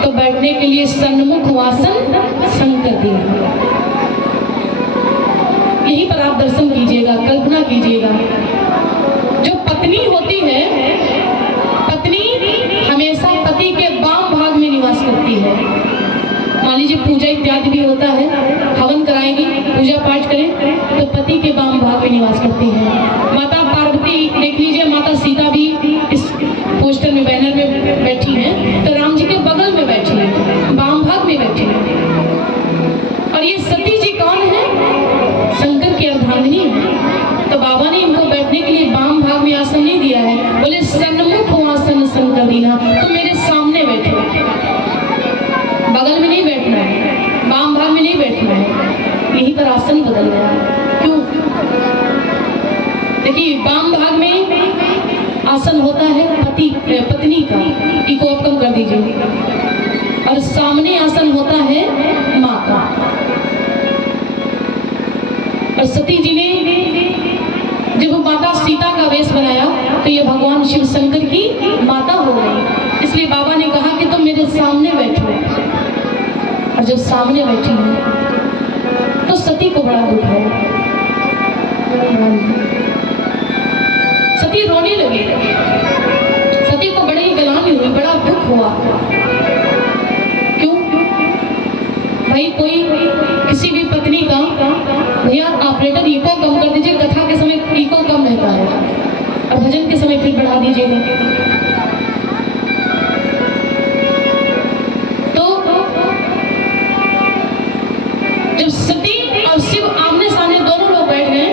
तो बैठने के लिए सन्मुख आसन शंकर दिया। यहीं पर आप दर्शन कीजिएगा, कल्पना कीजिएगा। जो पत्नी होती है, पत्नी हमेशा पति के वाम भाग में निवास करती है। मान लीजिए पूजा इत्यादि भी होता है, हवन कराएंगी, पूजा पाठ करें तो पति के वाम भाग में निवास करती है। माता पार्वती देख लीजिए, माता सीता भी इस पोस्टर में, बैनर में बैठी हैं, तो राम जी के बगल में बैठी हैं, वाम भाग में बैठी हैं। और ये सती जी कौन है? शंकर की अर्धांगिनी है। तो बाबा ने इनको बैठने के लिए वाम भाग में आसन नहीं दिया है, बोले सन्मुख आसन शंकर दीना, तो मेरे सामने बैठे, बगल में नहीं बैठना है, वाम भाग में नहीं बैठना है। यहीं पर आसन बदल गया। क्यों? देखिए, वाम भाग में आसन होता है पत्नी का, इको आप कम कर दीजिए, और सामने आसन होता है माँ का। और सती जी ने जब माता सीता का वेश बनाया तो ये भगवान शिव शंकर की माता हो गई। इसलिए बाबा ने कहा कि तुम मेरे सामने बैठो। और जब सामने बैठी है तो सती को बड़ा दुख है। सती रोने लगी, सती को बड़ी गलानी हुई, बड़ा दुख हुआ। क्यों? भाई कोई किसी भी पत्नी का, भैया ऑपरेटर इको कम कर दीजिए, कथा के समय इको कम रहता है और भजन के समय फिर बढ़ा दीजिएगा। तो जब सती और शिव आमने सामने दोनों लोग बैठ गए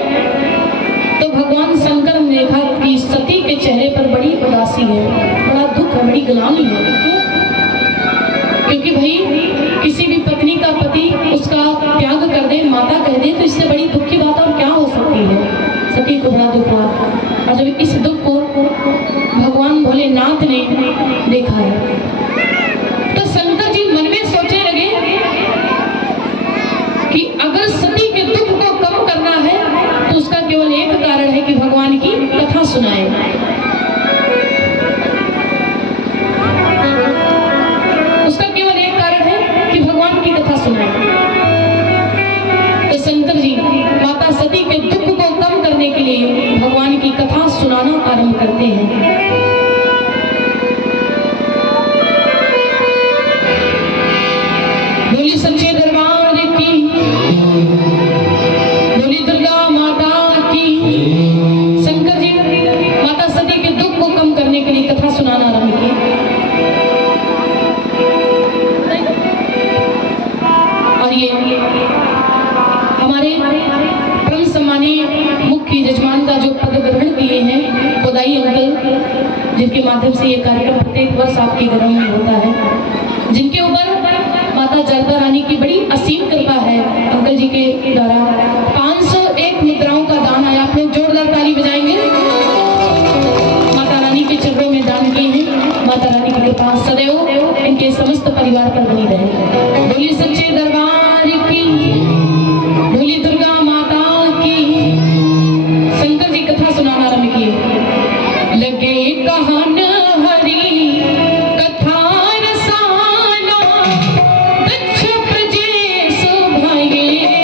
तो भगवान शंकर ने देखा कि सती के चेहरे पर बड़ी उदासी है, बड़ा दुख है, बड़ी गलानी है। क्योंकि भाई किसी भी पत्नी का पति उसका त्याग कर दे, माता कह दे, तो इससे बड़ी दुख की बात और क्या हो सकती है। सती को बड़ा दुख हुआ और जब इस दुख को भगवान भोलेनाथ ने देखा है तो शंकर जी मन में सोचने लगे कि अगर सती के दुख को कम करना है तो उसका केवल एक कारण है कि भगवान की कथा सुनाए। उसका केवल एक कारण है कि भगवान की कथा सुनाए। तो शंकर जी माता सती के दुख को कम करने के लिए भगवान की कथा सुनाना आरंभ करते हैं। बोली सच्चे दरबार की, बोली दुर्गा माता की। शंकर जी माता सती के दुख को कम करने के लिए कथा सुनाना आरंभ की। और ये हमारे परम सम्मानीय मुख्य यजमान का जो पद ग्रहण किए हैं गोदाई अंकल, जिनके माध्यम से ये कार्यक्रम प्रत्येक वर्ष आपके घरों में होता है, जिनके ऊपर माता जरदा रानी की बड़ी असीम कृपा है। अंकल जी के द्वारा 501 मुद्राओं का दान आया। आप लोग जोरदार ताली बजाएंगे। माता रानी के चरणों में दान किए हैं। माता रानी की कृपा सदैव इनके समस्त परिवार पर बनी रहे। बोली सच्चे दरबार की, बोली दुर्गा माता की। शंकर जी कथा सुनाना आरंभ किए। लगे कहन हरी कथा रसाना, दक्ष प्रजेश भये तेहि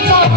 काला।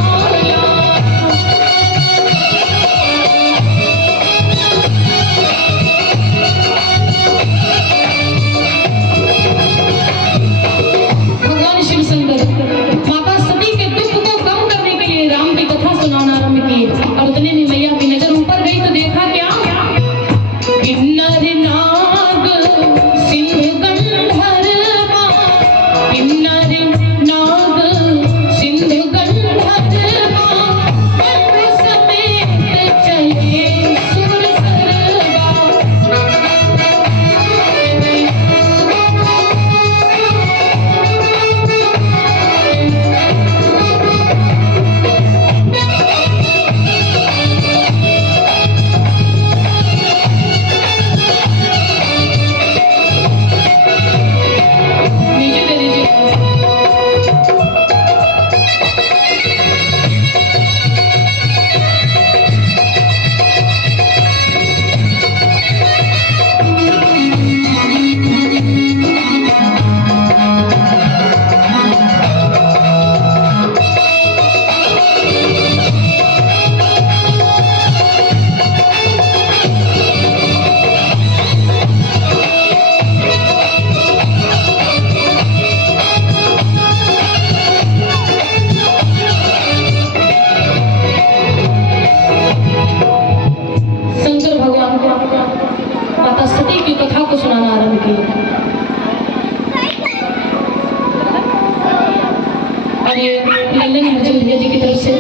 लल्लन अर्जुन भैया जी की तरफ से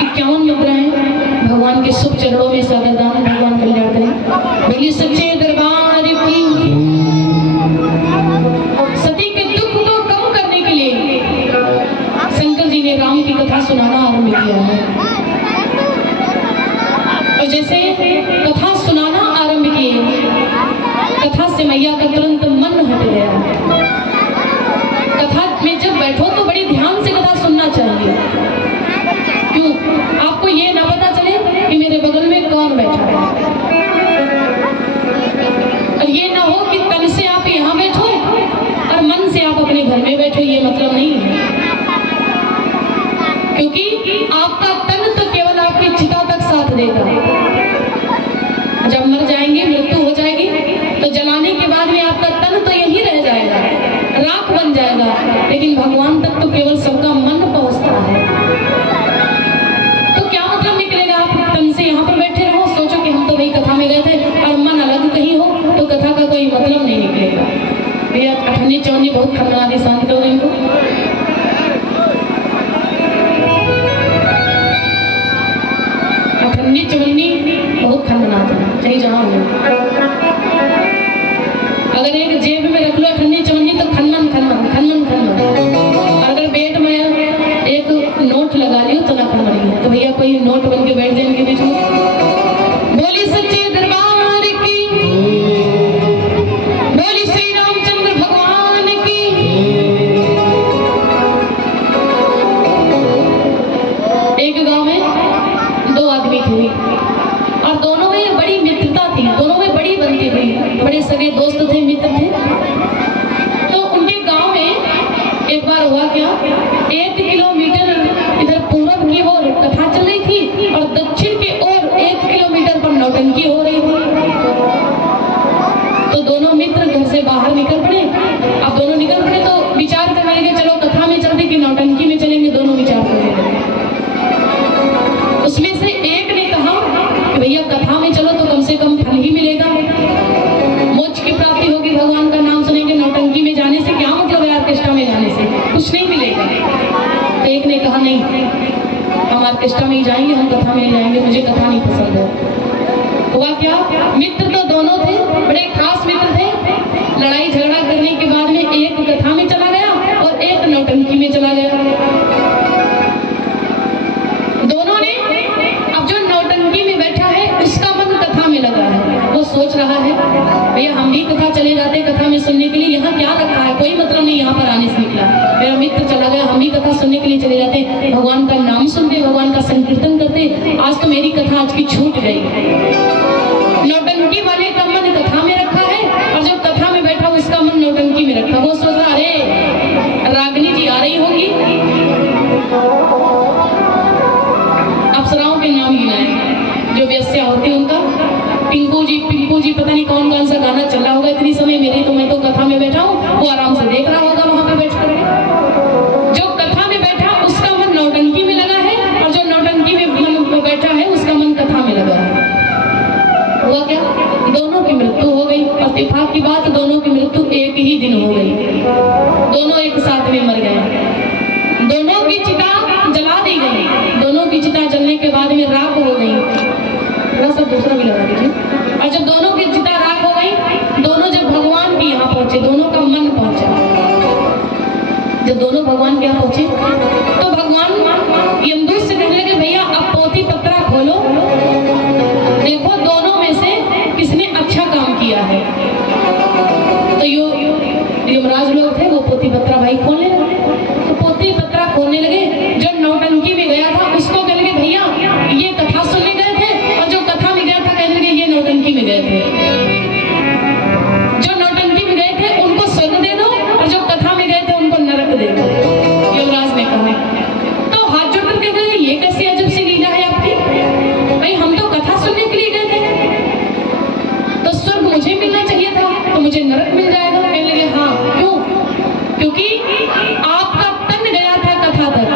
51 मुद्राएं भगवान के शुभ चरणों में सादर दान भगवान कल्याण करें। बोलिए सच्चे दरबार की। सती के दुख को कम करने के लिए शंकर जी ने राम की कथा सुनाना आरंभ किया है। और जैसे कथा सुनाना आरंभ किए, कथा से मैया का तुरंत मन हट गया। कथा में जब बैठो तो बड़ी ध्यान से कथा सुनना चाहिए। क्यों? आपको ये ना पता चले कि मेरे बगल में कौन बैठा है, और ये ना हो कि तन से आप यहाँ बैठो और मन से आप अपने घर में बैठो। ये मतलब नहीं है, क्योंकि आपका तन तो केवल आपकी चिता तक साथ देगा। जब मर जाएंगे, मृत्यु हो जाएगी, तो जलाने के बाद में आपका लेकिन भगवान तक तो केवल सबका मन पहुंचता है। तो क्या मतलब निकलेगा? आप तन से यहाँ पर बैठे रहो, सोचो कि हम तो वही कथा में गए थे, और मन अलग कहीं हो, तो कथा का कोई मतलब नहीं निकलेगा। भैया अठन्नी चौन्नी बहुत खतरनाक है, शांत करो इनको। अठन्नी चौन्नी बहुत खतरनाक है, चाहे जहाँ हो। अगर एक जेब में रख लो अठन्नी चौन्नी तो खनन खनन खनन खनन, और अगर पेट में एक नोट लगा लियो तो ना खनन। तो भैया कोई नोट बन के बैठ जाए इनके बीच में। बोली सच्चे दरबार की, बोली श्री रामचंद्र भगवान की। एक गांव में दो आदमी थे और दोनों में बड़ी मित्रता थी, दोनों में बड़ी बनती थी, बड़े सगे दोस्त थे, मित्र थे। तो उनके गांव में एक बार हुआ क्या, 1 किलोमीटर इधर पूरब की ओर कथा चल रही थी और दक्षिण की ओर 1 किलोमीटर पर नौटंकी हो रही थी। तो दोनों मित्र घर से बाहर निकल पड़े। अब दोनों निकल पड़े तो विचार करने लगे, चलो कथा में चलते कि नौटंकी में चलेंगे। दोनों विचार करने लगे। उसमें से एक ने कहा कि भैया कथा में चलो तो कम से कम फल ही मिलेगा, मोक्ष की प्राप्ति होगी, भगवान का नाम सुनेंगे। नौटंकी में जाने से क्या मतलब है, ऑर्केस्ट्रा में जाने से कुछ नहीं मिलेगा। तो एक ने कहा नहीं, हम ऑर्केस्ट्रा में ही जाएंगे, हम कथा में ही जाएंगे, मुझे कथा नहीं पसंद है। हुआ क्या, मित्र तो दोनों थे, बड़े खास मित्र थे। लड़ाई झगड़ा करने के बाद में एक कथा में चला गया और एक नौटंकी में चला गया। दोनों ने, अब जो नौटंकी में बैठा है उसका मन कथा में लगा है। वो सोच रहा है भैया हम भी कथा चले जाते कथा में सुनने के लिए, यहाँ क्या रखा है, कोई मतलब नहीं यहाँ पर आने से निकला। मेरा मित्र चला गया, हम भी कथा सुनने के लिए चले जाते, भगवान का नाम सुनते, भगवान का संकीर्तन करते। आज तो मेरी कथा आज की छूट गई। नौटंकी वाले का मन कथा में रखा है और जो कथा में बैठा उसका मन नौटंकी में रखा। वो सोच रहा अरे रागिनी जी आ रही होंगी, अप्सराओं के नाम गिनाए जो व्यस्या होती है उनका, पिंकू जी पता नहीं कौन कौन सा गाना चल रहा होगा इतनी समय मेरे, तो मैं तो कथा में बैठा हूँ, वो आराम से देख रहा होगा वहां पे बैठ कर। जो कथा में बैठा उसका मन नौटंकी में लगा है और जो नौटंकी में मन बैठा है उसका मन कथा में लगा है। हुआ क्या, दोनों की मृत्यु हो गई। और इत्तेफाक की बात, दोनों की मृत्यु एक ही दिन हो गई, दोनों एक साथ में मर गए। दोनों की चिता जला दी गई, दोनों की चिता जलने के बाद में राख हो गई। सब दूसरा भी लगा दीजिए। और जब दोनों की चिता राख हो गई, दोनों जब भगवान के यहाँ पहुंचे, दोनों का मन पहुंचा। जब दोनों भगवान के यहाँ पहुंचे तो भगवान यमदूत से कहने लगे भैया अब पोथी पत्रा खोलो, देखो दोनों में से किसने अच्छा काम किया है। तो यमराज लोग थे, वो पोथी पत्रा भाई खोलने लगे। तो पोथी पत्रा खोलने लगे, जो नौटंकी में गया था उसको कहने लगे भैया ये कथा सुनने गए थे, और जो कथा में गया था कहने लगे ये नौटंकी में गए थे। जो नौटंकी में गए थे उनको स्वर्ग दे दो और जो कथा में गए थे उनको नरक दे दो, यमराज ने कहा। तो हाथ जोड़कर कहने लगे ये कैसी अजब सी लीला है आपकी, भाई हम तो कथा सुनने के लिए गए थे, तो स्वर्ग मुझे मिलना चाहिए था, तो मुझे नरक मिल जाएगा। कहने लगे हाँ, क्यों, क्योंकि आपका तन गया था कथा तक,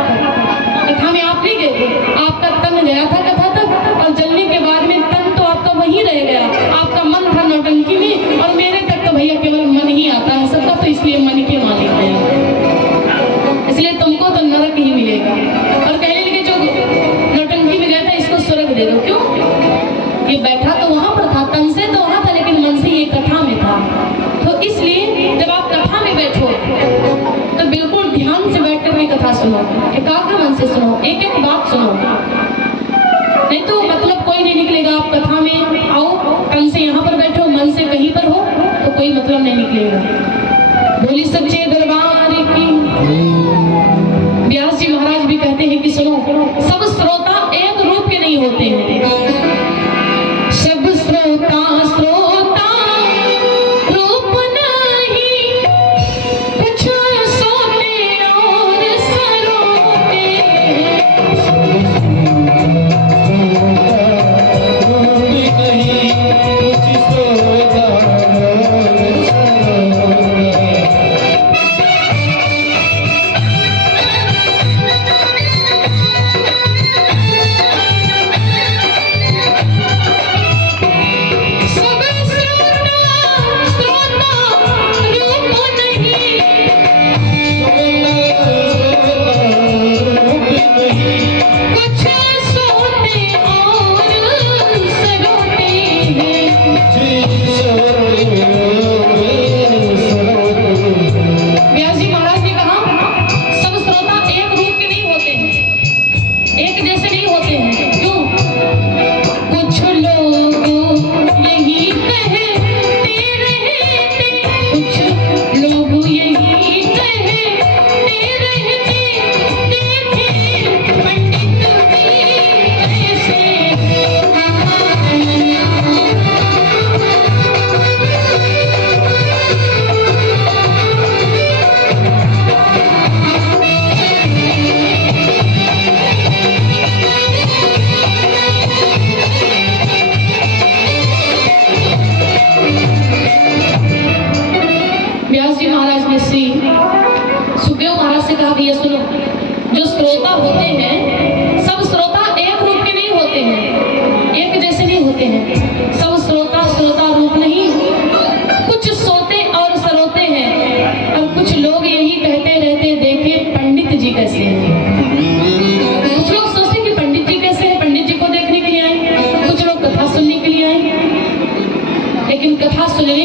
कथा में आप नहीं गए थे, आपका तन गया था कथा तक, और जलने के बाद में तन तो आपका वहीं रह गया, आपका मन था नौटंकी में, और मेरे तक तो भैया केवल मन ही आता है सबका, तो इसलिए मन के मालिक है, इसलिए तुमको तो नरक ही मिलेगा। और कहने लगे जो नौटंकी में गया था इसको स्वर्ग दे दो। क्यों, ये बैठा तो वहां पर था, तन से तो वहां था लेकिन मन से ये कथा में था। तो इसलिए जब आप कथा में बैठो तो बिल्कुल ध्यान से बैठ कर कथा सुनो, एकाग्र मन से सुनो, एक एक बात सुनो, नहीं तो मतलब कोई नहीं निकलेगा। आप कथा में आओ, तन से यहाँ पर बैठो, मन से कहीं पर हो, तो कोई मतलब नहीं निकलेगा। बोली सच्चे दरबार की। व्यास जी महाराज भी कहते हैं कि सुनो, सब श्रोता एक रूप के नहीं होते हैं, सब श्रोता श्रोता रूप नहीं, कुछ सोते और सरोते,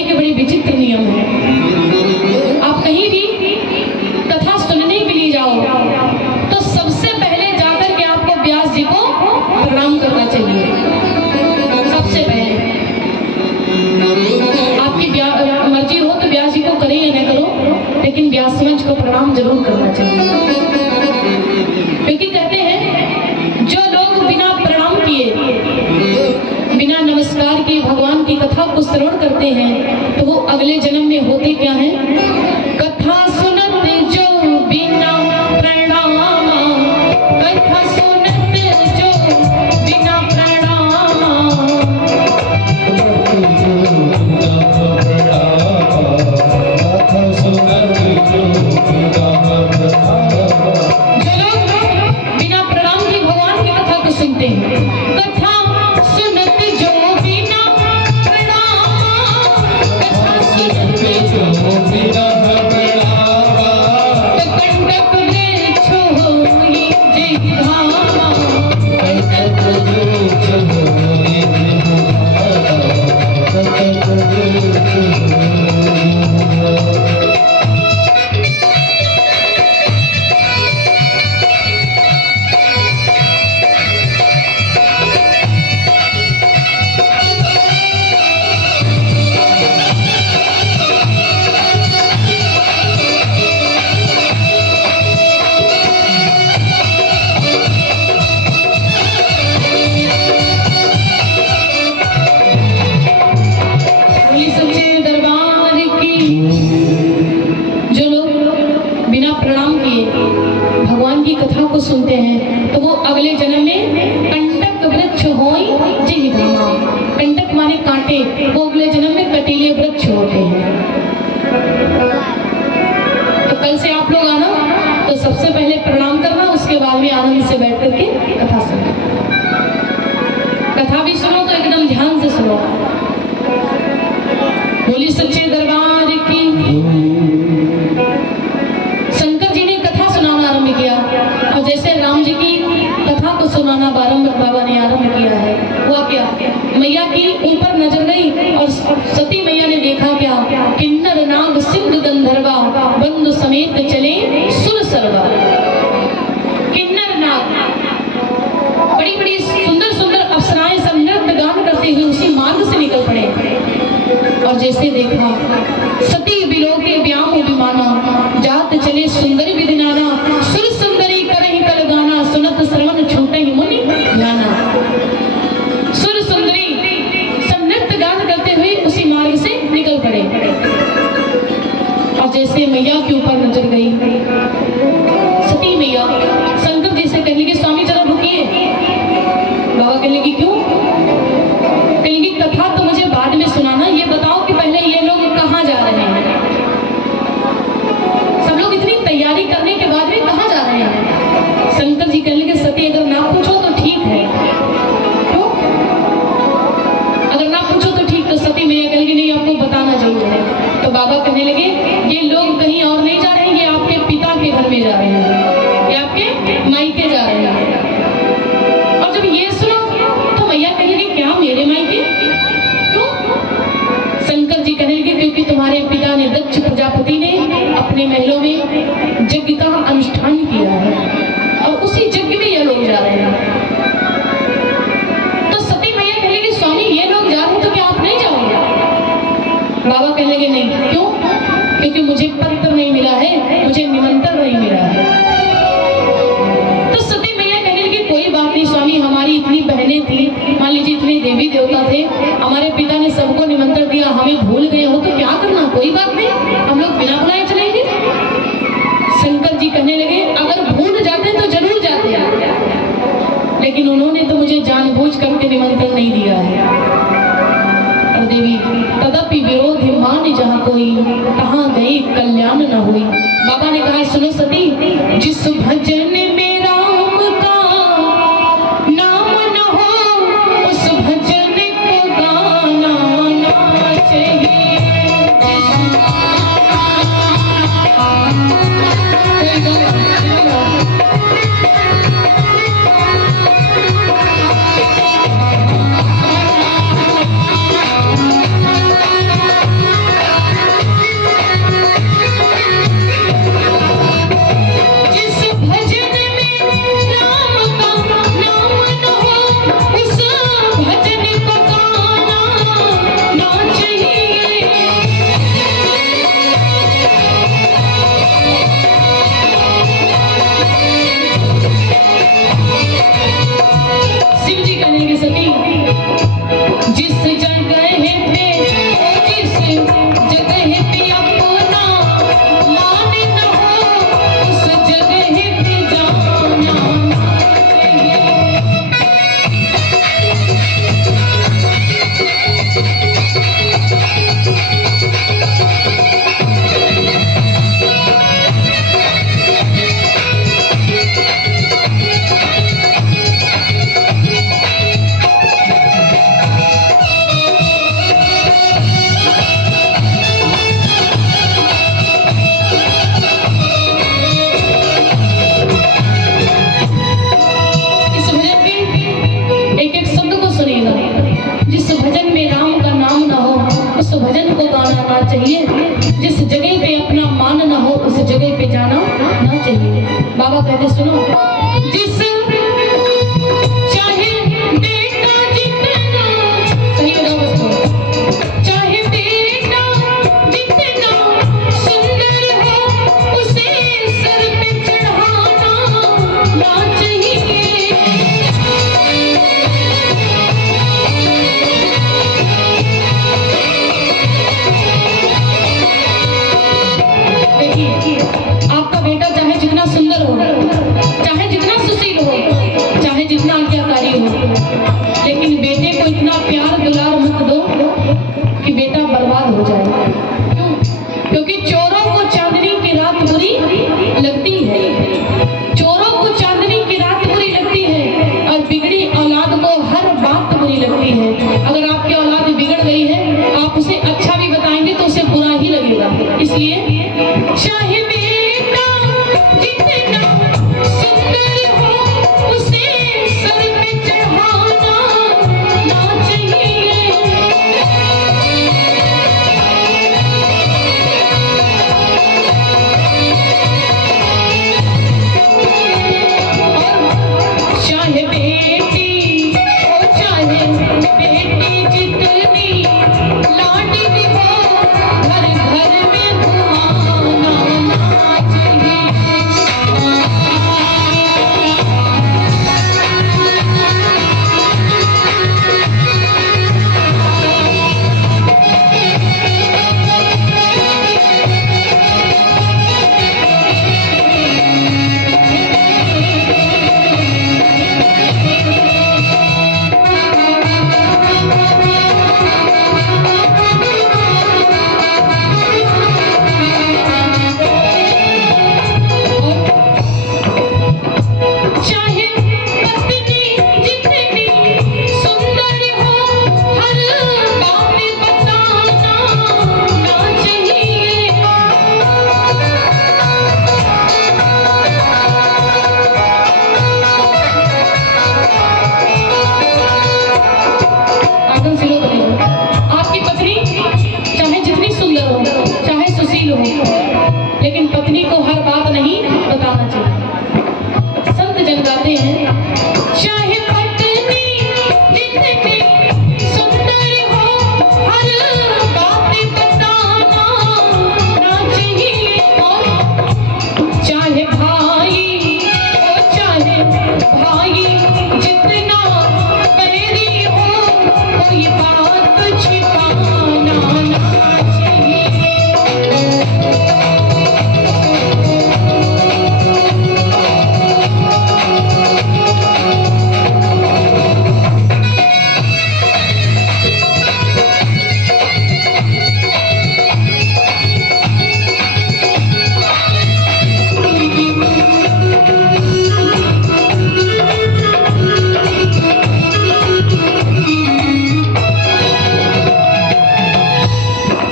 सुनने के बड़े विचित्र नियम हैं। आप कहीं भी कथा सुनने के लिए जाओ तो सबसे पहले जाकर के आपको व्यास जी को प्रणाम करना चाहिए। सबसे पहले आपकी मर्जी हो तो व्यास जी को करें या न करो, लेकिन व्यास मंच को प्रणाम जरूर करना चाहिए। क्योंकि कहते हैं जो लोग बिना प्रणाम किए, बिना नमस्कार किए भगवान की कथा को श्रवण करते हैं तो वो अगले जन्म में होते क्या हैं? कथा सुनते जो बिना प्रणाम, कथा सुनते जो बिना प्रणाम, जो लोग बिना प्रणाम की भगवान की कथा को सुनते हैं, कथा सुनते जो बिना प्रणाम, कथा सुनते जो बिना प्रणाम, कंटक वृक्ष होई जय धामा, कंटक वृक्ष होई जय धामा। जो लोग बिना प्रणाम किए भगवान की कथा को सुनते हैं तो वो अगले जन्म में कंटक वृक्ष होई जय धामा। कंटक माने कांटे, वो अगले जन्म में कटीले वृक्ष होते हैं। तो कल से आप लोग आना तो सबसे पहले प्रणाम करना, उसके बाद में आनंद से बैठ करके कथा सुनना। कथा भी सुनो तो एकदम ध्यान से सुनो। बोली सच्चे दरबार की। शंकर जी ने कथा सुनाना आरंभ किया और जैसे राम जी की कथा को सुनाना बारंबार बाबा ने आरंभ किया है, हुआ क्या? मैया की ऊपर नजर गई और सती मैया ने देखा क्या? किन्नर नाग सिद्ध गंधर्वा बंधु समेत चले सुर सरवा। किन्नर नाग बड़ी बड़ी सुंदर सुंदर अप्सराएं सब नृत्य गान करते हुए उसी मार्ग से निकल पड़े और जैसे देखा सती बिलो के व्याम विमाना, जात चले सुंदरी विधिनाना, सुर सुंदरी करहि कल गाना, सुनत श्रवण छूटे ही मुनि ध्याना। सुर सुंदरी सब नृत्य गान करते हुए उसी मार्ग से निकल पड़े और जैसे मैया के ऊपर नजर गई सती मैया शंकर जी से कहने की स्वामी जरा रुकिए। बाबा कहने की क्यों? कहने की कथा तो मुझे बाद में सुनाना, ये बताओ कि पहले ये लोग कहाँ जा रहे हैं? सब लोग इतनी तैयारी करने के बाद में कहाँ जा रहे हैं? शंकर जी कहने लगे सती अगर ना पूछो तो ठीक है। क्यों? अगर ना पूछो तो ठीक। तो सती मैया कहने लगी नहीं आपको बताना जरूर है। तो बाबा कहने लगे ये लोग कहीं और नहीं जा रहे हैं, ये आपके पिता के घर में जा रहे हैं, ये आपके मायके जा रहे हैं। और जब ये सुनो तो मैया कहने लगी क्या मेरे मायके? क्यों? शंकर जी कहने लगे क्योंकि तुम्हारे पिता ने दक्ष प्रजापति ने अपने महलों में यज्ञ का अनुष्ठान किया है और उसी यज्ञ में ये लोग जा रहे हैं। तो सती मैया कहने लगी स्वामी ये लोग जा रहे हैं तो क्या आप नहीं जाओगे? बाबा कहने लगे नहीं। क्यों? क्योंकि मुझे पत्र नहीं मिला है, मुझे निमंत्रण नहीं मिला है। तो सती मैया कहने लगी कोई बात नहीं स्वामी, हमारी इतनी बहनें थी, मान लीजिए इतने देवी देवता थे, हमारे पिता ने सबको निमंत्रण दिया, हमें भूल गए हो तो क्या करना, कोई बात नहीं, हम लोग बिना बुलाए चलेंगे। शंकर जी कहने लगे अगर भूल जाते तो जरूर जाते हैं, लेकिन उन्होंने तो मुझे जानबूझ करके निमंत्रण नहीं दिया है। और देवी तदपि विरोध मान जहाँ कोई, कहाँ गए कल्याण न हुई। बाबा ने कहा सुनो सती, जिस भजन में राम का नाम न हो उस भजन को गाना ना चाहिए। जाना चाहिए, जिस जगह पे अपना मान ना हो उस जगह पे जाना ना चाहिए। बाबा कहते सुनो, जिस चाहे बेटा जितना, सही लगा बस, चाहे बेटा जितना सुंदर हो उसे सर पे चढ़ाना ना चाहिए। आपका बेटा चाहे जितना सुंदर हो, चाहे जितना सुशील हो, चाहे जितना आज्ञाकारी हो, लेकिन बेटे को इतना प्यार दुलार मत दो कि बेटा बर्बाद हो जाए। क्यों? क्योंकि चोरों को चांदनी की रात बुरी लगती है, चोरों को चांदनी की रात बुरी लगती है, और बिगड़ी औलाद को हर बात बुरी लगती है। अगर आपकी औलाद बिगड़ गई है, आप उसे अच्छा भी बताएंगे तो उसे बुरा ही लगेगा। इसलिए चाहे बेटा जितना सुंदर हो उसे सर पे चढ़ाना ना चाहिए। और चाहे बेटी हो चाहे बेटी जितनी लाडली हो, घर घर में घुमाना ना चाहिए। चाहे पत्नी जितनी सुंदर हो हर बात बताना ना चाहिए। आदम से लोग आपकी पत्नी चाहे जितनी सुंदर हो, चाहे सुशील हो, लेकिन पत्नी को हर बात नहीं बताना चाहिए। संत जन गाते हैं, चाहे पत्नी जितनी सुंदर हो हर बात बताना ना चाहिए। और चाहे भाई हो चाहे भाई जितना बैरी हो, कोई बात छिपाना ना चाहिए।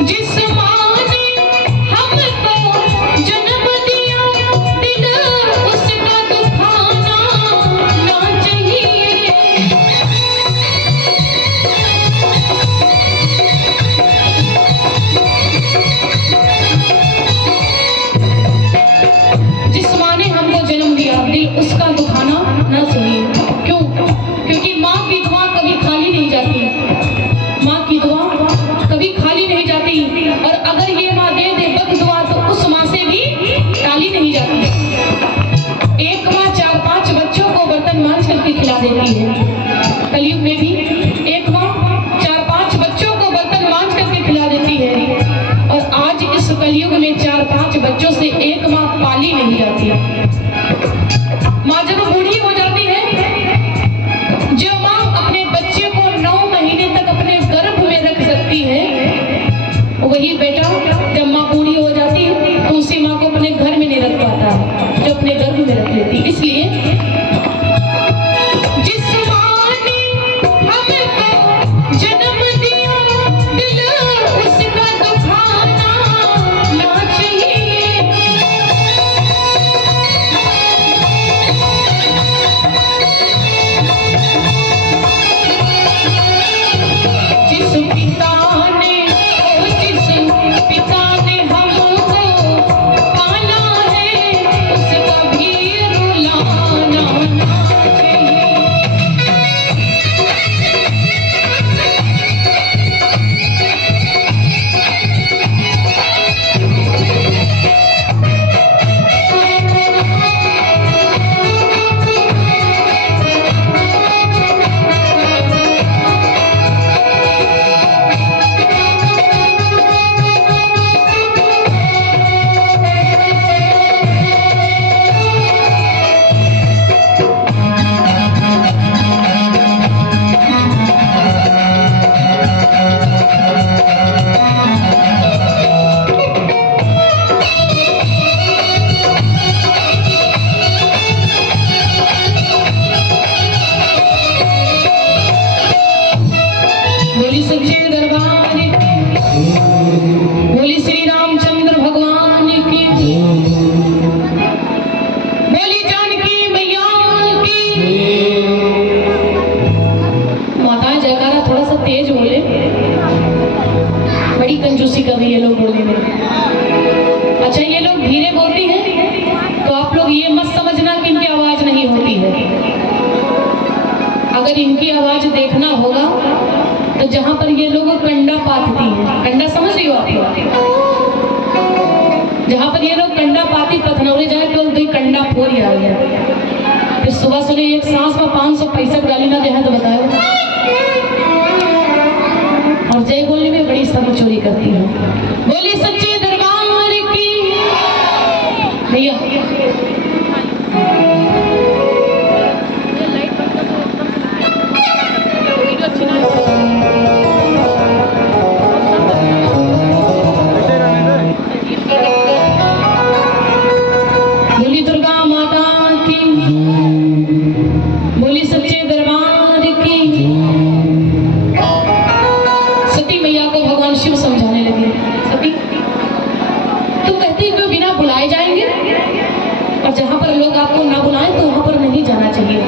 जिस माँ ने हमको जन्म दिया, दिल उसका दुखाना ना चाहिए। जिस माँ ने हमको जन्म दिया, दिल उसका दुखाना ना चाहिए। क्यों? क्योंकि माँ की दुआ कभी खाली नहीं जाती, माँ की दुआ कभी खाली नहीं जाती, और अगर ये माँ दे दे बददुआ तो उस माँ से भी टाली नहीं जाती। एक माँ 4-5 बच्चों को बर्तन मांझ करके खिला देती है, कलयुग में भी एक माँ 4-5 बच्चों को बर्तन मांझ करके खिला देती है, और आज इस कलयुग में 4-5 बच्चों से एक माँ पाली नहीं जाती। माँ जब बूढ़ी हो जाती है, जो माँ अपने बच्चे को 9 महीने तक अपने गर्भ में रख सकती है, वही बेटा जब माँ बूढ़ी हो जाती है तो उसी माँ को अपने घर में नहीं रख पाता, जो अपने गर्भ में रख लेती। इसलिए जिस माँ ने हमको जन्म दिया, दिल उसका दुखाना ना चाहिए। जिस पिता ने जिस कंजूसी कर रही है लोग बोलने में। अच्छा, ये लोग धीरे बोलती हैं तो आप लोग ये मत समझना कि इनकी आवाज नहीं होती है। अगर इनकी आवाज देखना होगा तो जहां पर ये लोग कंडा पाथती हैं, कंडा समझ रही हो आप लोग, जहां पर ये लोग कंडा पाती पथनौरे जाए तो दो कंडा फोड़ आ गया, फिर सुबह सुने एक सांस में 565 गाली ना दे तो बताओ। और जय बोलने में बड़ी सब चोरी करती है। बोली सच्चे दरबार की भैया। बोली दुर्गा माता की, बोली सच्चे दरबार की। सती मैया को भगवान शिव समझाने लगे, सती तुम कहती हो बिना बुलाए जाएंगे, और जहां पर लोग आपको ना बुलाएं तो वहां पर नहीं जाना चाहिए।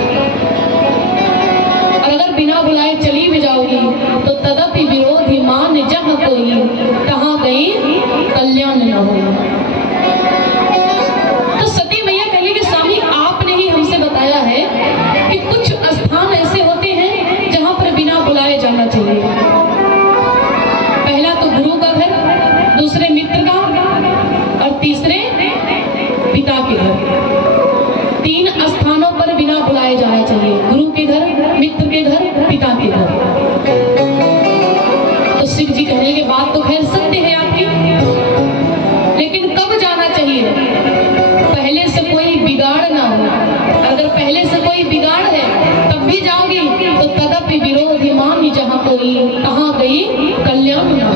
और अगर बिना बुलाए चली भी जाओगी तो तदपि विरोधी मान जहाँ कोई, तहाँ गई कल्याण न हो। तो सती मैया कहले कि स्वामी आपने ही हमसे बताया है कि कुछ स्थान ऐसे होते हैं जहां पर बिना बुलाए जाना चाहिए। पहला तो गुरु का घर, दूसरे मित्र का, और तीसरे पिता के घर। 3 स्थानों पर बिना बुलाए जाना चाहिए, गुरु के घर, मित्र के घर, पिता के घर। तो शिव जी कहने के बाद तो खैर सत्य है आपकी, लेकिन कब जाना चाहिए? पहले से कोई बिगाड़ ना हो। अगर पहले से कोई बिगाड़ है तब भी जाओगी तो तदपि विरोधी मान जहाँ कोई, कहाँ गई कल्याण ना हो।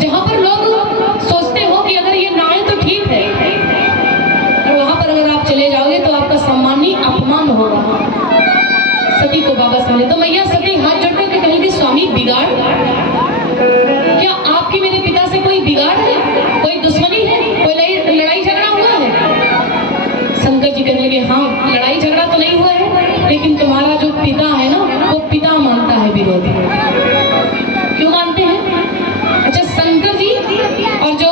जहां पर लोग सोचते हो कि अगर ये ना आए तो ठीक है, और वहां पर अगर आप चले जाओगे तो आपका सम्मान नहीं अपमान होगा। सती को बाबा समझे तो मैया सती हाथ जोड़ के कहेगी स्वामी बिगाड़, क्या आपकी मेरे पिता से कोई बिगाड़ है, कोई दुश्मनी है, कोई लड़ाई झगड़ा हुआ है? शंकर जी कहने लगे हाँ, लड़ाई झगड़ा तो नहीं हुआ है, लेकिन तुम्हारा जो पिता है ना वो पिता मानता है विरोधी। क्यों मानते हैं? अच्छा, शंकर जी और जो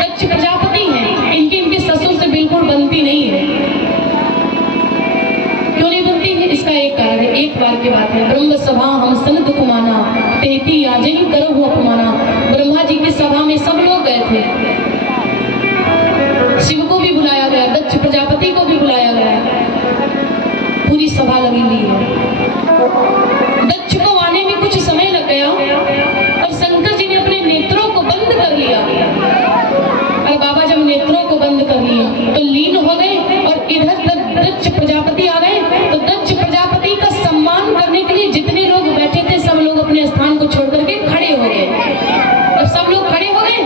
दक्ष प्रजापति हैं इनके ससुर से बिल्कुल बनती नहीं है। क्यों नहीं बनती है? इसका एक कारण है, एक बार की बात है। ब्रह्म सभा हम सन दुख माना, तेती आज ही करो हो अपमाना। ब्रह्मा जी की सभा में सब लोग गए थे, शिव को भी बुलाया गया, दक्ष प्रजापति को भी बुलाया गया, पूरी सभा लगी हुई है। दक्ष को आने में कुछ समय लग गया और शंकर जी ने अपने नेत्रों को बंद कर लिया। और बाबा जब नेत्रों को बंद कर लिए तो लीन हो गए, और इधर दक्ष प्रजापति आ गए। तो दक्ष प्रजापति का सम्मान करने के लिए जितने लोग बैठे थे सब लोग अपने स्थान को छोड़ करके खड़े हो गए। और सब लोग खड़े हो गए,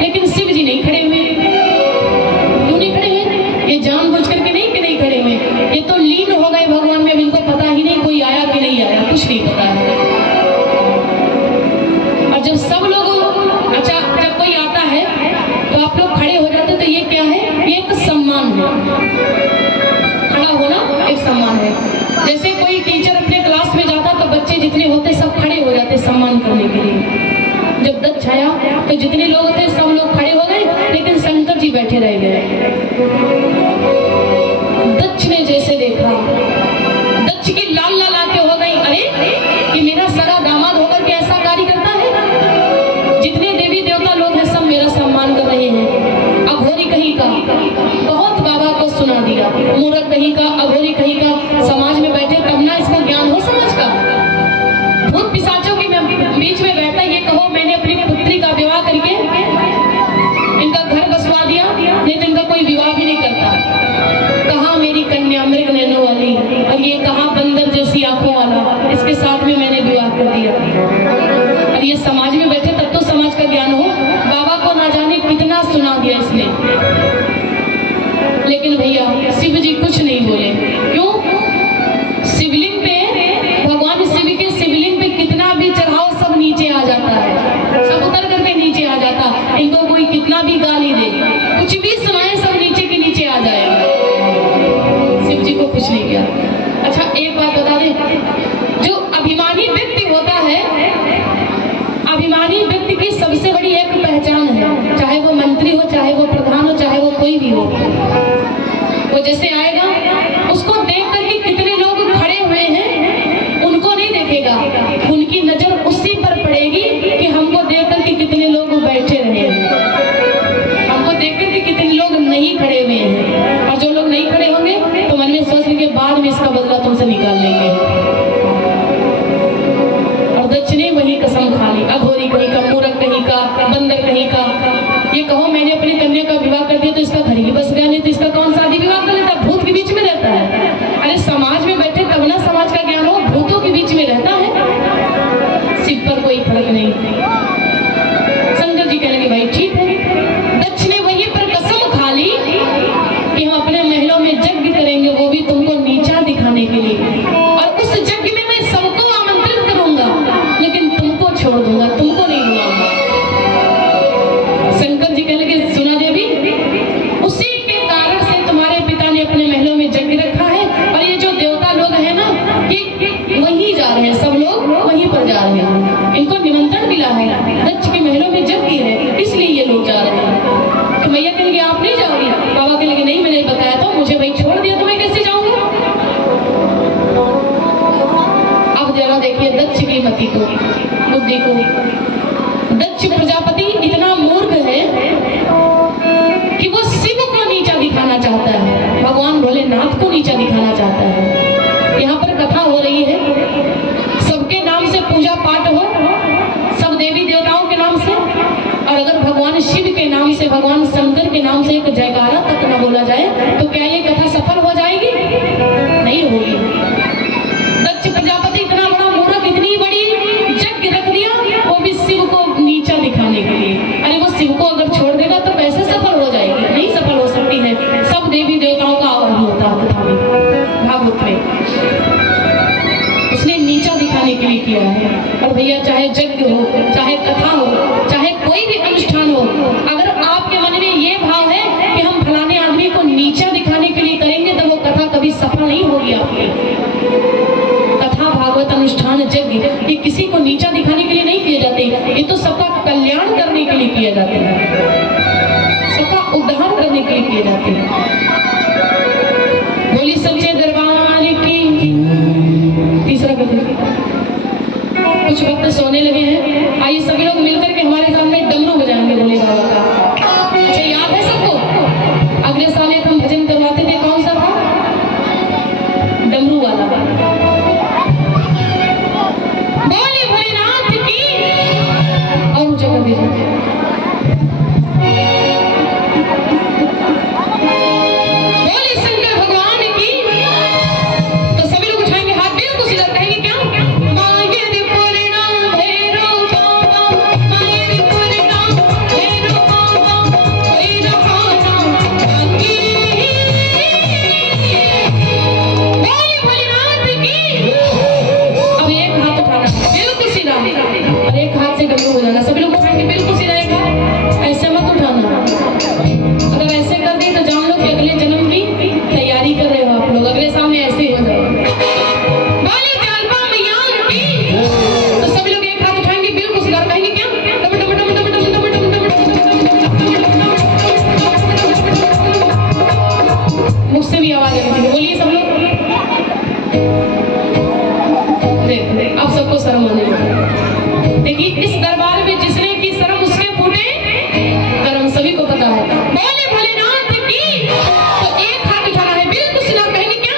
लेकिन शिव जी नहीं खड़े हुए। क्यों नहीं खड़े हुए? ये जानबूझ करके नहीं कि नहीं खड़े हुए, ये तो लीन हो गए भगवान में। इनको पता ही नहीं कोई आया कि नहीं आया, कुछ नहीं पता है। और जब सब लोग अच्छा जब कोई आता है तो आप लोग खड़े हो जाते, तो ये क्या है? ये एक सम्मान है। खड़ा होना एक सम्मान है। जैसे कोई टीचर अपने क्लास में जाता तो बच्चे जितने होते सब खड़े हो जाते सम्मान करने के लिए। जब दक्ष आया तो जितने लोग थे सब लोग खड़े हो गए, लेकिन शंकर जी बैठे रह गए। दक्ष ने जैसे देखा, दक्ष की लाल लाल आंखें हो गई, अरे कि मेरा सगा दामाद होकर के ऐसा कार्य करता है। जितने देवी देवता लोग हैं सब मेरा सम्मान कर रहे हैं। अघोरी कहीं का बहुत बाबा को सुना दिया, मूर्ख कहीं का, अघोरी कहीं का, समाज में बैठे तब ना इसका ज्ञान हो समाज का। भूत पिशाचों के बीच में बैठा, ये कहो मैंने अपनी पुत्री का विवाह करके इनका घर बसवा दिया, नहीं तो इनका कोई विवाह भी नहीं करता। कहाँ मेरी कन्या मृग नैनो वाली, और ये कहाँ बंदर जैसी आंखों वाला, इसके साथ में मैंने विवाह कर दिया। और ये समाज में बैठे तब तो समाज का ज्ञान हो। बाबा को ना जाने कितना सुना दिया इसने, लेकिन भैया शिव जी कुछ नहीं बोले। क्यों? शिवलिंग पे भगवान शिव के शिवलिंग पे कितना भी चढ़ाओ सब नीचे आ जाता है, सब उतर करके नीचे आ जाता। इनको कोई कितना भी गाली दे, कुछ भी सुनाए, सब नीचे के नीचे आ जाएगा। शिव जी को कुछ नहीं किया। अच्छा एक बात बता दें, जो अभिमानी व्यक्ति होता है व्यक्ति की सबसे बड़ी एक पहचान है, चाहे वो मंत्री हो, चाहे वो प्रधान हो, चाहे वो कोई भी हो। वो जैसे आएगा उसको देख करके कितने लोग खड़े हुए हैं उनको नहीं देखेगा, उनकी नजर उसी पर पड़ेगी कि हमको देख करके कितने लोग बैठे रहे हैं, हमको देख करके कितने लोग नहीं खड़े हुए हैं। और जो लोग नहीं खड़े होंगे तो मन में सोचने के बाद में इसका बदला तुमसे निकाल लेंगे। और दक्ष ने वही कसम खा ली, अघोरी कहीं का, मूर्ख कहीं का, बंदर कहीं का। ये कहो मैंने अपनी कन्या का विवाह कर दिया तो इसका घर ही बस गया, नहीं तो इसका कौन शादी विवाह कर लेता, भूत के बीच में रहता है। अरे समाज में बैठे तब ना समाज का ज्ञान हो, भूतों के बीच में रहता है, शिव पर कोई फर्क नहीं। शंकर जी कहने लगे भाई ठीक है। दक्ष ने वही पर कसम खा ली कि हम अपने महलों में यज्ञ करेंगे, वो भी तुमको नीचा दिखाने के लिए, और उस यज्ञ में मैं सबको आमंत्रित करूंगा लेकिन तुमको छोड़ दूंगा, तुमको नहीं बुलाऊंगा। शंकर जी कहने लगे सुना देवी, उसी के कारण से तुम्हारे पिता ने अपने महलों में यज्ञ रखा है, और ये जो देवता लोग हैं ना ये वहीं जा रहे हैं, सब लोग वहीं पर जा रहे हैं, इनको निमंत्रण मिला है, दक्ष के महलों में यज्ञ है इसलिए ये लोग जा रहे हैं। तो मैया कहने लगी आप नहीं जाओगी? बाबा कहने लगे नहीं मैंने बताया था, मुझे भाई छोड़ दिया तो मैं कैसे जाऊंगा। अब जरा देखिए दक्ष की मति को, बुद्धि को। दक्ष प्रजापति इतना मूर्ख है कि वो शिव को नीचा दिखाना चाहता है, भगवान भोलेनाथ को नीचा दिखाना चाहता है। यहाँ पर कथा हो रही है, सबके नाम से पूजा पाठ हो, सब देवी देवताओं के नाम से, और अगर भगवान शिव के नाम से, भगवान शंकर के नाम से एक जयकारा तक न बोला जाए तो क्या ये कथा सफल हो जाएगी? नहीं होगी। दक्ष प्रजापति इतना बड़ा मूर्ख, इतनी बड़ी यज्ञ रख दिया, वो भी शिव को नीचा दिखाने के लिए। अरे वो शिव को अगर छोड़ देगा तो कैसे सफल हो जाएगी? नहीं सफल हो सकती है। सब देवी देवताओं का आवाहन होता है कथा में, भागवत में, उसने नीचा दिखाने के लिए किया है। और भैया चाहे यज्ञ हो, चाहे कथा हो, चाहे कोई भी अनुष्ठान हो, अगर आपके मन में ये भाव है कि हम फलाने आदमी को नीचा दिखाने के लिए करेंगे तो वो कथा कभी सफल नहीं होगी आपकी। कथा, भागवत, अनुष्ठान, यज्ञ ये किसी को नीचा दिखाने के लिए नहीं किए जाते, ये तो सबका कल्याण करने के लिए किए जाते हैं, सबका उद्धार करने के लिए किए जाते हैं। बोली सच्चे दरबार की। तीसरा कथन। कुछ वक्त सोने लगे हैं, आइए सभी लोग मिलकर के हमारे सामने डमरू बजाएंगे भोले बाबा का। अच्छा याद है सबको? अगले साल एक हम भजन करवाते थे, कौन सा था? डमरू वाला। बोले भोलेनाथ की। और ऊंचा कर दीजिए। मुझसे भी आवाज आ रही थी, बोलिए सब लोग। अब सबको शर्म आने लगी। देखिए इस दरबार में जिसने की शर्म उसके फूटे कर्म, सभी को पता है। बोले भोलेनाथ की। तो एक हाथ उठाना है, बिल्कुल सीधा, कहेंगे क्या?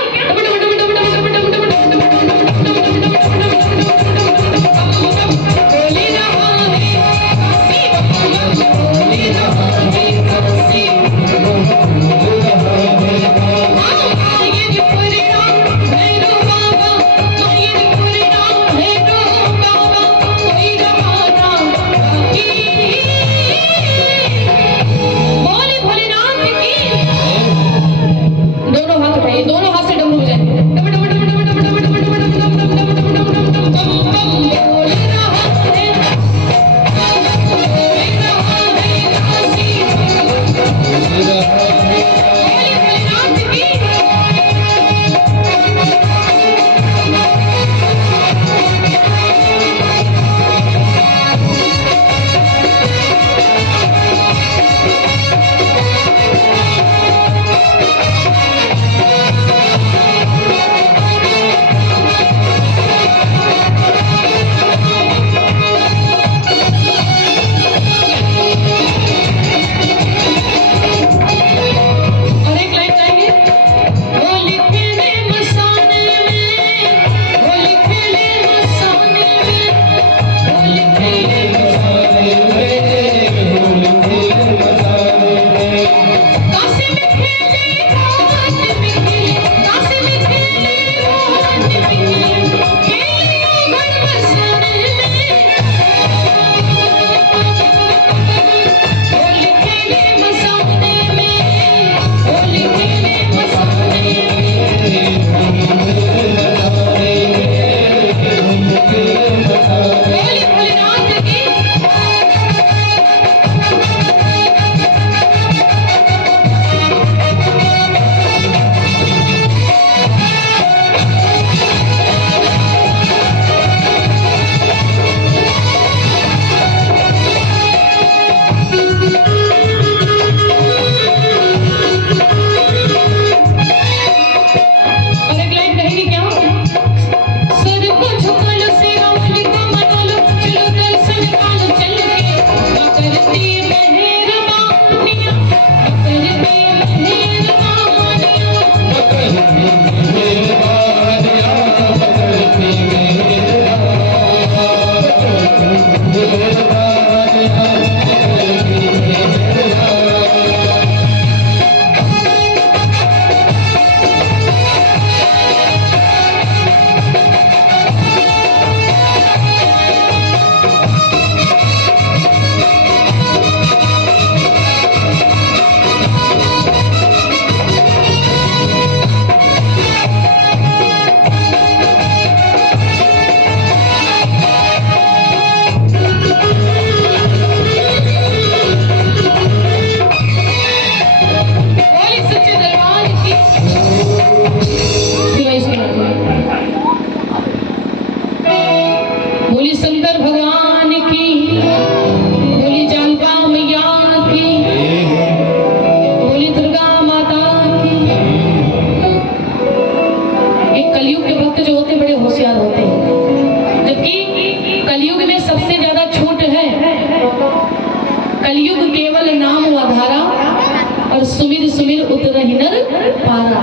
सुमिर सुमिर उतरहि नर पारा।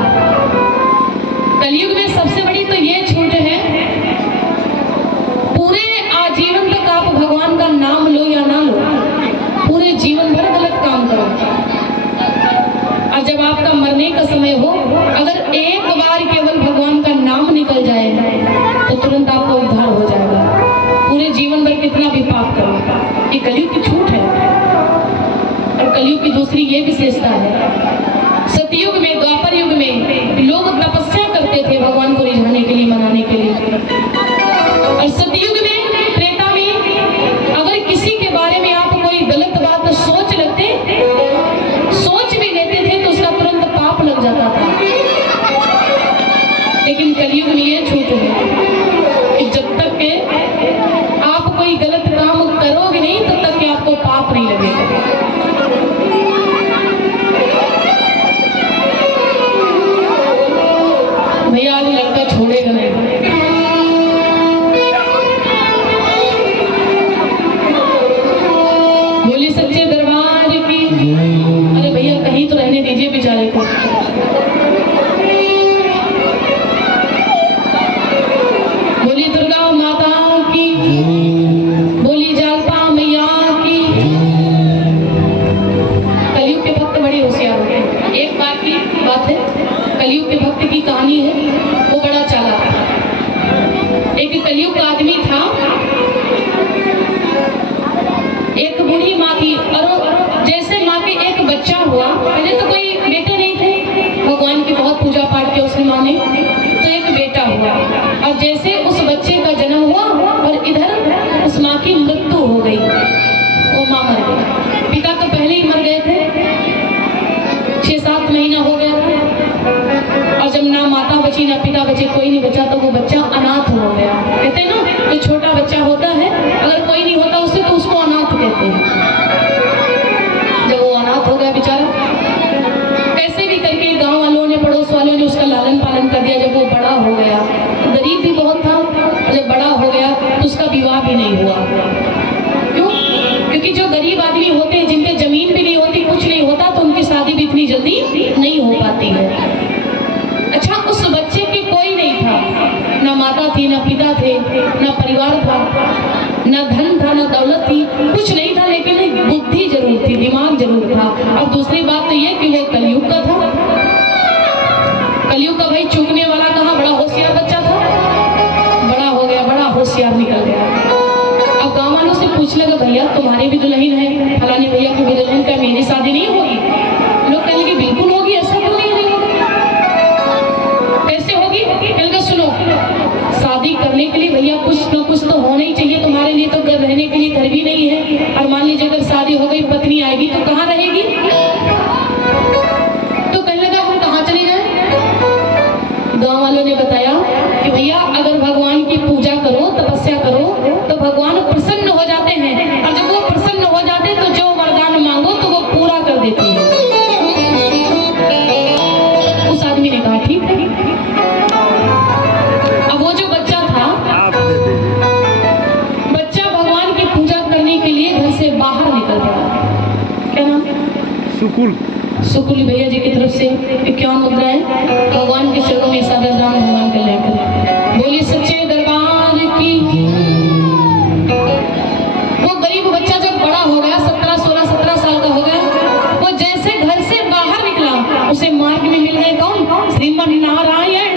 कलयुग में सबसे बड़ी तो ये छूट है, पूरे आजीवन तक आप भगवान का नाम लो या ना लो, पूरे जीवन भर गलत काम करो, और जब आपका मरने का समय हो, अगर एक बार केवल भगवान का नाम निकल जाए तो तुरंत आपका उद्धार हो जाएगा। पूरे जीवन भर कितना भी पाप करो, ये कलयुग की छूट है। और कलयुग की दूसरी ये विशेषता है, सतयुग में, द्वापर युग में लोग तपस्या करते थे भगवान को रिझाने के लिए, मनाने के लिए। और सतयुग में, त्रेता में, अगर किसी के बारे में आप कोई गलत बात सोच भी लेते थे तो उसका तुरंत पाप लग जाता था। लेकिन कलयुग में ये छूट है कि जब तक के आप कोई गलत काम करोगे नहीं, तब तक के आपको पाप नहीं लगेगा। भैया आज लड़का छोड़ेगा नहीं। बोली सच्चे दरबार की। अरे भैया कहीं तो रहने दीजिए बेचारे को। बोली दुर्गा माता की, बोली जालपा मैया की। कलयुग के भक्त बड़े होशियार होते हैं। एक बार की बात है, कलयुग के भक्त की कहानी है, वो बड़ा चालाक था। एक कलयुग का आदमी था, एक बूढ़ी माँ थी, और जैसे माँ के एक बच्चा हुआ, पहले तो कोई बेटे नहीं थे, भगवान की बहुत पूजा पाठ किया उसने माँ ने, तो एक बेटा हुआ। और जैसे उस बच्चे का जन्म हुआ और इधर उस माँ की मृत्यु हो गई, वो माँ मर गई। पिता तो पहले ही मर गए थे, 6-7 महीना हो गया था। और जब ना माता बची ना पिता बचे, कोई नहीं बचा, तो वो बच्चा अनाथ हो गया। कहते हैं ना, जो छोटा बच्चा होता है, अगर कोई नहीं होता उससे तो उसको अनाथ कहते हैं। जब वो अनाथ हो गया बेचारा, कैसे भी करके गांव वालों ने, पड़ोस वालों ने उसका लालन पालन कर दिया। जब वो बड़ा हो गया, गरीब भी बहुत था, जब बड़ा हो गया तो उसका विवाह भी नहीं हुआ। क्यों? क्योंकि जो गरीब आदमी होते हैं, जिनके जमीन भी नहीं होती, कुछ नहीं होता, तो उनकी शादी भी इतनी जल्दी नहीं हो पाती है। अच्छा, उस बच्चे की कोई नहीं था, ना माता थी, ना पिता थे, ना परिवार था, ना धन था, ना दौलत थी, कुछ नहीं था, लेकिन एक बुद्धि जरूर थी, दिमाग जरूर था। और दूसरी बात तो ये कि वो कलयुग का था। कलयुग का भाई चूकने वाला कहाँ, बड़ा होशियार बच्चा था, बड़ा हो गया, बड़ा होशियार निकल गया। अब गाँव वालों से पूछ लगा, भैया तुम्हारी भी दुल्हन है, फलाने भैया की भी दुल्हन, क्या मेरी शादी नहीं होगी? लोग कहने लगे बिल्कुल होगी, ऐसा क्यों नहीं होगी, कैसे होगी? कहने सुनो, शादी करने के लिए भैया कुछ न कुछ तो होना ही चाहिए, तुम्हारे लिए तो घर रहने के लिए घर भी नहीं है, और मान लीजिए अगर शादी हो गई, पत्नी आएगी तो कहाँ रहेगी? तो कहने लगा हम कहाँ चले जाए? गांव वालों ने बताया कि भैया अगर भगवान की पूजा करो, तपस्या करो, तो भगवान प्रसन्न हो जाते हैं, और जब वो प्रसन्न हो जाते तो जो वरदान मांगो तो वो पूरा कर देते हैं। उस आदमी ने कहा ठीक है। अब वो जो बच्चा था, बच्चा भगवान की पूजा करने के लिए घर से बाहर निकल गया। क्या नाम? सुकुल भैया जी की तरफ से 51 मुद्राएं भगवान के चरणों में सादर दान भगवान के लेकर। बोलिए सच्चे दरबार की। वो गरीब बच्चा जब बड़ा हो गया, 17 साल का हो गया, वो जैसे घर से बाहर निकला, उसे मार्ग में मिल गए कौन? श्रीमन नारायण